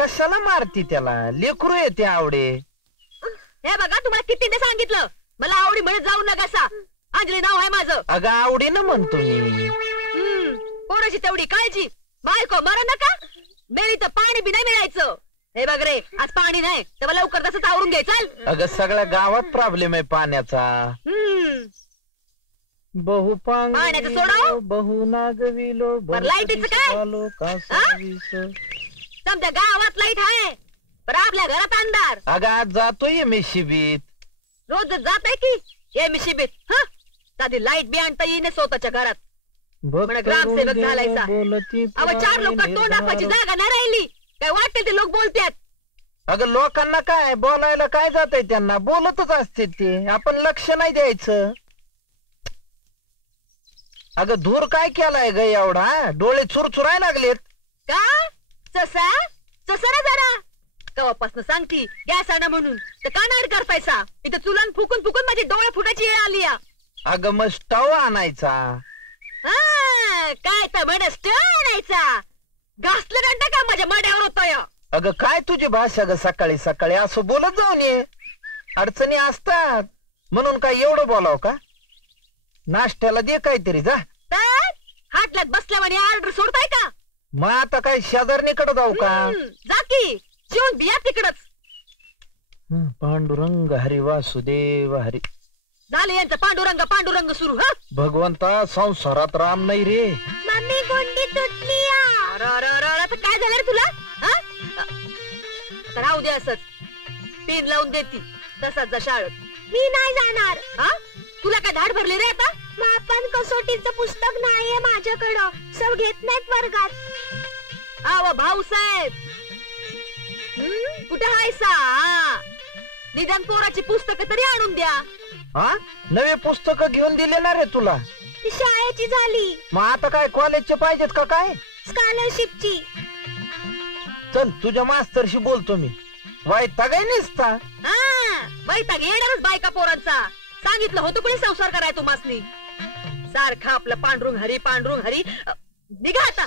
कशाला मारती त्याला? लेकरू येते आवडे. हे बघा तुम्हाला कितीने सांगितलं मला आवडी म्हणत जाऊ नका सा. अंजली नाव आहे माझं. अगं आवडीनं म्हणतो मी. पोराची तेवढी काळजी. बायको मरा नका. मेली तर पाणी बी नाही मिळायचं. हे बघ रे आज पाणी नाही तर लवकर तसंच आवरून घे चल. अगं सगळ्या गावात प्रॉब्लेम आहे पाण्याचा. बहु पाण्याचं सोडाव. बहु नागविलो लाईटीचं काय समजा गावात लाईट आहे पण आपल्या घरात अंधार. अगं आज जातोय मी शिबीत. रोज जात आहे की हे मी शिबीत. साधी लाईट बी आणता येईन स्वतःच्या घरात. ग्रामसेवक झालायचा. अव 4 लोक तोंड दाखवायची जागा नाही राहिली. काय वाटेल ते लोक बोलतात. अगं लोकांना काय बोलायला काय जातंय? त्यांना बोलतच असते ते. आपण लक्ष नाही द्यायचं. अगं धूर काय केलाय ग एवढा? डोळे चुरचुराय लागलेत का? चसा चसा ना जरा. कवापासून सांगती गॅस आणा म्हणून तर का नाड करतायसा? इथं चुलन फुकून फुकून माझी डोळे फुटायची वेळ आली. अगं मग स्टव आणायचा. काय तर म्हण स्टव आणायचा. घासलं घंटा का माझ्या माड्यावर होतोय. अगं काय तुझी भाषा ग? सकाळी सकाळी असं बोलत जाऊन ये. अडचणी असतात म्हणून काय एवढं बोलाव का? नाश्त्याला दे काहीतरी जा. हाटल्यात बसल्यावानी ऑर्डर सोडताय का? मग आता काय शेजारणीकडे जाऊ का? जा की जेवण बिया तिकडच. पांडुरंग हरी वासुदेव हरी. झालं यांचं पांडुरंग पांडुरंग सुरू. भगवंता संसारात राम नाही रे. मम्मी गोंडी तुटली. काय झालं रे तुला? राहू दे असच. पिन लावून देती तसाच जा शाळेत. मी नाही जाणार. तुला काय धाड भरली रे आता? मापन कसोटीचं पुस्तक नाहीये माझ्याकडं. सब घेत नाहीत वर्गात. आव भाऊसाहेब कुठे हायसा? निदान पोराची पुस्तकं तरी आणून द्या. नवे पुस्तकं घेऊन दिले ना रे तुला? शाळेची झाली. मग आता काय कॉलेजचे पाहिजेत का काय? स्कॉलरशिपची. चल तुझ्या मास्तरशी बोलतो मी. वैताग आहे निसता. वैताग येणारच बायका पोरांचा. सांगितलं होतं कोणी संसार कराय तुम्हासनी. सारखा आपलं पांडुरंग हरी पांडुरंग हरी. निघा आता.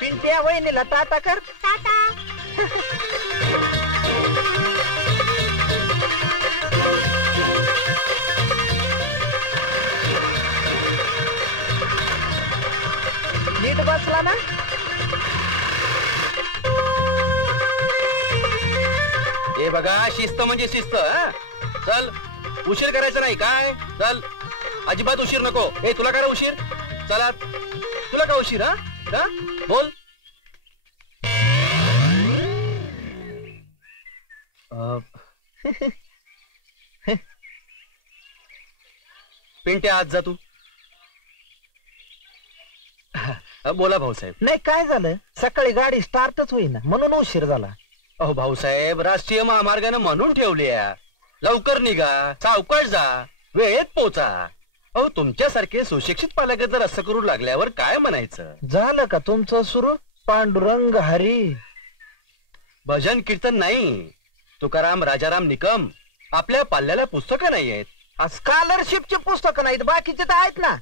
पिंट्या वहिनीला टाटा कर. टाटा. नीट बसला ना? हे बघा शिस्त म्हणजे शिस्त. चल उशीर करायचा नाही काय? चल अजिबात उशीर नको. हे तुला काय उशीर? चला तुला काय उशीर? का बोल. पिंट्या आज जा तू. बोला भाऊसाहेब. नाही काय झालं? सकाळी गाडी स्टार्टच होईना म्हणून उशीर झाला. अहो भाऊसाहेब राष्ट्रीय महामार्गाने म्हणून ठेवली. लवकर निघा सावकाश जा वेळेत पोचा. अहो तुमच्यासारखे सुशिक्षित पालक जर असं करू लागल्यावर काय म्हणायचं? झालं का तुमचं सुरू? पांडुरंग हरी भजन कीर्तन नाही. तुकाराम राजाराम निकम आपल्या पाल्याला पुस्तकं नाही आहेत. स्कॉलरशिपची पुस्तकं नाहीत बाकीचे तर आहेत ना.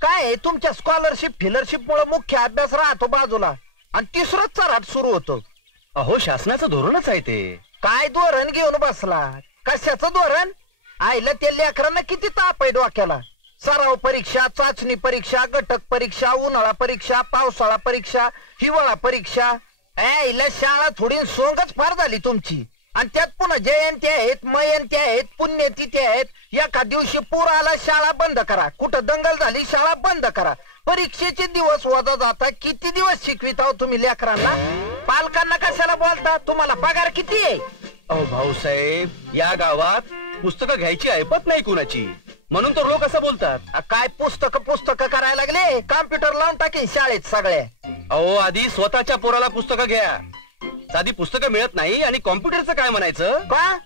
काय आहे तुमच्या स्कॉलरशिप फिलरशिप मुळे मुख्य अभ्यास राहतो बाजूला आणि तिसरंच चराट सुरू होतो. अहो शासनाचं धोरणच आहे ते. काय धोरण घेऊन बसला? कशाचं धोरण? आईला त्या लेकरांना किती ताप आहे डोक्याला. सराव परीक्षा चाचणी परीक्षा घटक परीक्षा उन्हाळा परीक्षा पावसाळा परीक्षा हिवाळा परीक्षा. आईला शाळा थोडी सोंगच फार झाली तुमची. आणि त्यात पुन्हा जयंती आहेत मयंती आहेत पुण्यतिथी आहेत. एका दिवशी पूर आला शाळा बंद करा. कुठं दंगल झाली शाळा बंद करा. परीक्षेचे दिवस वजा जाता. किती दिवस शिकवित आहो तुम्ही लेकरांना? पालकांना कशाला बोलता? तुम्हाला पगार किती आहे? अहो भाऊसाहेब, या गावात पुस्तकं घ्यायची ऐपत नाही कुणाची, म्हणून तर लोक असं बोलतात. काय पुस्तक करायला लागले? कॉम्प्युटर लावून टाकीन शाळेत सगळे. अहो आधी स्वतःच्या पोराला पुस्तकं घ्या. साधी पुस्तकं मिळत नाही आणि कॉम्प्युटरचं काय म्हणायचं? का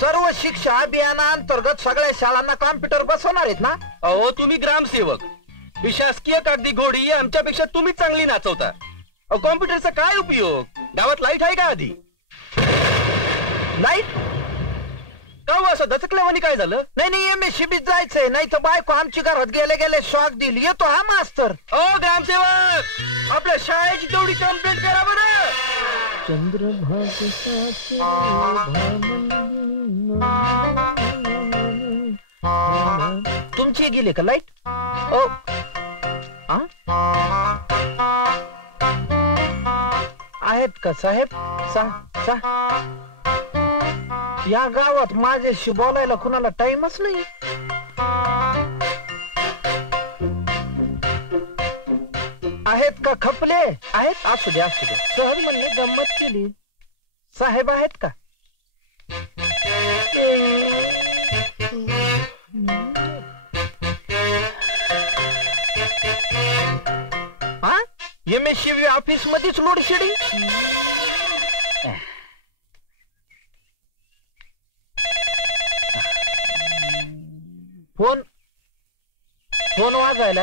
सर्व शिक्षा अभियानाअंतर्गत सगळ्या शाळांना कॉम्प्युटर बसवणार आहेत ना? अहो तुम्ही ग्रामसेवक, ही शासकीय कागदी घोडी आमच्यापेक्षा तुम्ही चांगली नाचवता. अहो कॉम्प्युटरचा काय उपयोग? गावात लाईट आहे का आधी? लाईट का हो असं दचकल्यावानी काय झालं? नाही MSCB जायचंय, नाही तर बायको आमची घरात गेले शॉक दिली. येतो हा मास्तर. ओ ग्रामसेवक, आपल्या शाळेची तेवढी कंप्लेंट करा बरं. तुमची गेली का लाईट? ओ आहेत का साहेब? या गावात माझ्याशी बोलायला कुणाला टाइमच नाही. आहेत का खपले? आहेत, असू दे. सहज म्हणले, गंमत केली. साहेब आहेत का? हा, MSCB ऑफिस मध्येच लोडशेडिंग. फोन वाजायला.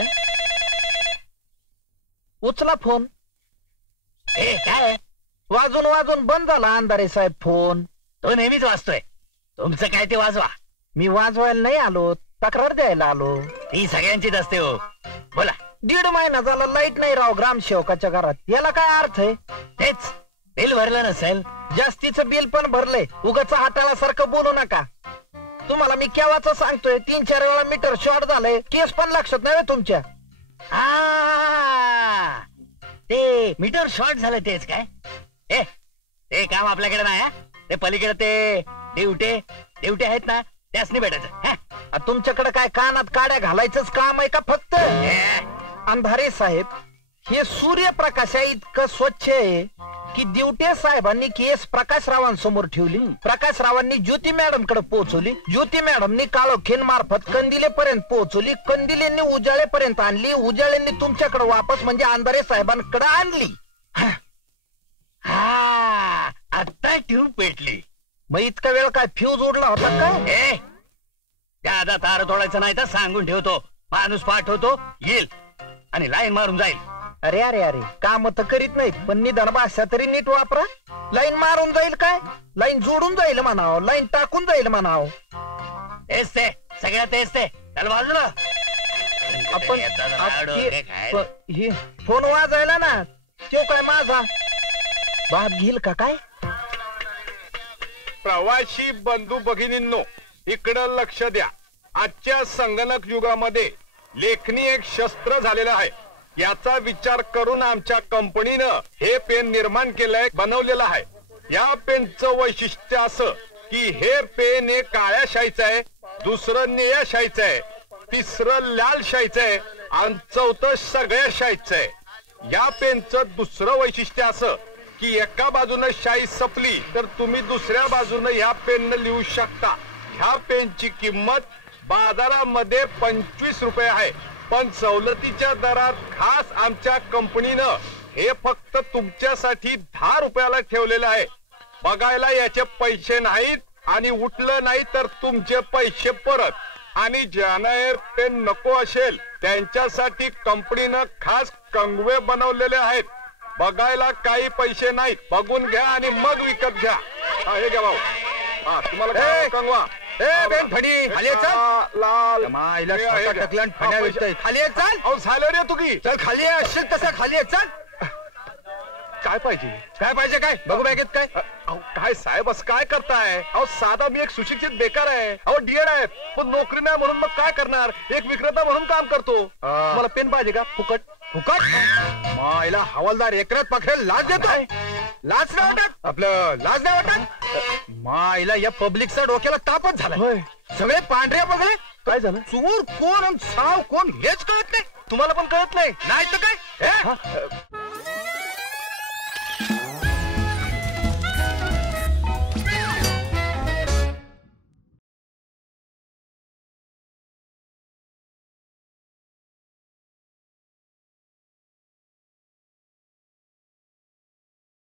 उचला फोन. काय वाजून बंद झाला अंधारे साहेब फोन. तो नेहमीच वाजतोय. तुमचं काय ते वाजवा. मी वाजवायला नाही आलो, तक्रार द्यायला आलो. ही सगळ्यांचीच असते हो. बोला. 1.5 महिना झाला लाईट नाही राव ग्रामसेवकाच्या घरात. याला काय अर्थ आहे? तेच बिल भरलं नसेल. जास्तीचं बिल पण भरलंय. उगाच हाताला सारखं बोलू नका. तुम्हाला मी केव्हाच सांगतोय, 3-4 वेळा मीटर शॉर्ट झालंय. केस पण लक्षात नाही तुमच्या. ते मीटर शॉर्ट झालं तेच काय? ते काम आपल्याकडे नाही. ते पलीकडे ते देवटे आहेत ना, त्यासनी भेटायचं. तुमच्याकडे काय कानात काड्या घालायचंच काम आहे का फक्त? अंधारे साहेब, हे सूर्यप्रकाशा इतकं स्वच्छ आहे की दिवटे साहेबांनी केस प्रकाशरावांसमोर ठेवली. प्रकाशरावांनी ज्योती मॅडम कडे पोहोचवली. ज्योती मॅडमनी काळोखीन मार्फत कंदिले पर्यंत पोहोचवली. कंदिलेंनी उजाळेपर्यंत आणली. उजाळेंनी तुमच्याकडे वापस म्हणजे अंधारे साहेबांकडे आणली. आता ट्यूब पेटली. मग इतका वेळ काय फ्यूज उडला होता काय? त्यादा तार तोडायचं नाही तर सांगून ठेवतो. माणूस पाठवतो, येईल आणि लाईन मारून जाईल. अरे काम तर करीत नाहीत, पण निदान भाषा तरी नीट वापरा. लाईन मारून जाईल काय? लाईन जोडून जाईल म्हणाव, लाईन टाकून जाईल म्हणाव. तेच ते सगळ्या तेच ते. त्याला बाजूला आपण फोन वाजायला ना, तो काय माझा बाप घेईल का काय? प्रवासी बंधू भगिनींनो, इकडं लक्ष द्या. आजच्या संगणक युगामध्ये लेखनी एक शस्त्र झालेलं आहे. याचा विचार करून आमच्या कंपनीनं हे पेन निर्माण केलंय, बनवलेलं आहे. या पेनचं वैशिष्ट्य असं की हे पेन हे काळ्या शाईचं आहे, दुसरं निळ्या शाईचं आहे, तिसरं लाल शाईचं आहे आणि चौथं सगळ्या शाईचं आहे. या पेनचं दुसरं वैशिष्ट्य असं की एका बाजूनं शाई संपली तर तुम्ही दुसऱ्या बाजूनं ह्या पेननं लिहू शकता. ह्या पेनची किंमत बाजारामध्ये 25 रुपये आहे, पण सवलतीच्या दरात खास आमच्या कंपनीनं हे फक्त तुमच्यासाठी 10 रुपयाला ठेवलेलं आहे. बघायला याचे पैसे नाहीत आणि उठलं नाही तर तुमचे पैसे परत. आणि ज्यांना हे पेन नको असेल त्यांच्यासाठी कंपनीनं खास कंगवे बनवलेले आहेत. बघायला काही पैसे नाहीत, बघून घ्या आणि मग विकत घ्या. हे घ्या भाऊ. तुम्हाला काय कंगवा? खाली झालं रे तुकी. चल खाली असशील तसं खाली चल. काय पाहिजे? काय बघू बॅगेत काय? काय साहेब असं काय करताय? अहो साधा मी एक सुशिक्षित बेकार आहे. अहो डीएड आहे, पण नोकरी नाही म्हणून मग काय करणार? एक विक्रेता म्हणून काम करतो. मला पेन पाहिजे का? फुकट मायला हवालदार एकरात पकडेल लाच देतोय. लाच नाही वाटत आपलं? लाच नाही वाटत? मायला या पब्लिकचा डोक्याला तापच झाला. सगळे पांढरे बघले. काय झालं? चोर कोण आणि साव कोण हेच कळत नाही. तुम्हाला पण कळत नाही? नाही तर काय?